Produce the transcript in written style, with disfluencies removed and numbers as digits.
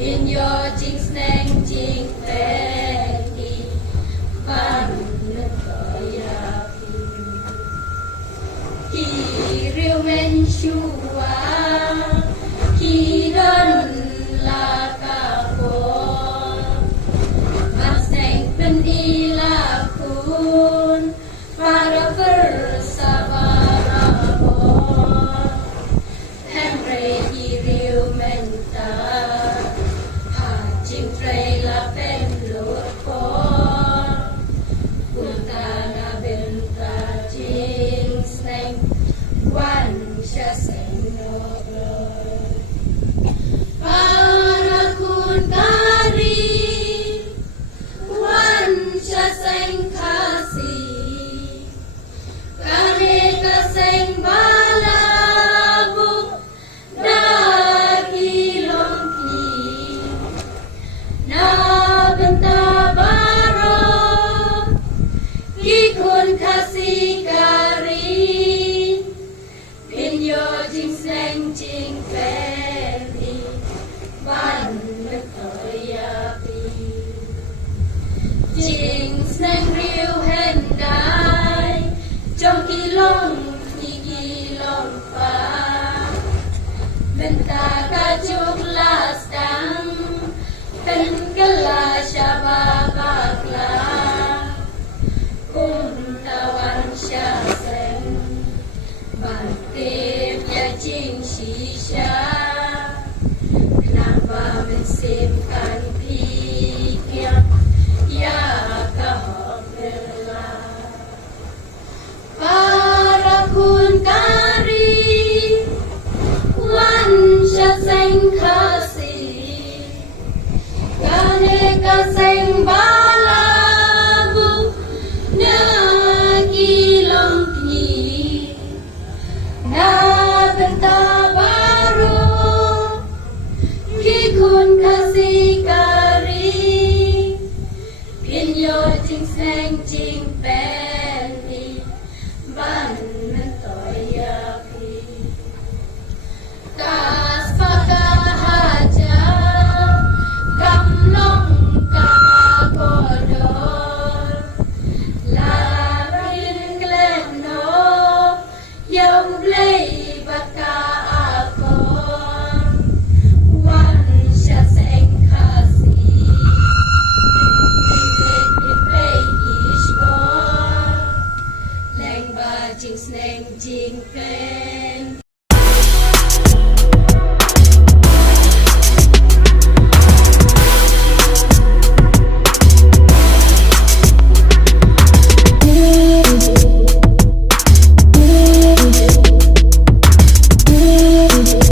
in your chính neng chính về đi ban nước cõi khi riêu men chua khi đơn là cả phố mặt neng bên đi là kun para bersabara Hemre riêu men ta Hajing tray la pen lột con Punta na benta jing sneng Wan siya seng noglor Para kun kari Wan siya seng kasi Kare kaseng balabu Dagi longki Na benta baro Kikun kasi kari Pinyo jing seng jing feli Ban metoyapi Jing seng riu hendai Trong kilong kilong pa Benta kajuk lastang Pen kala syababakla Kuntawan siya seng Bantip ya jing shisha Kenapa mensipkan pikir Ya kahobela Para kun kari Wan siya seng kasi Kane kaseng balabu Nagilong kni Na benta baru Kikun kasi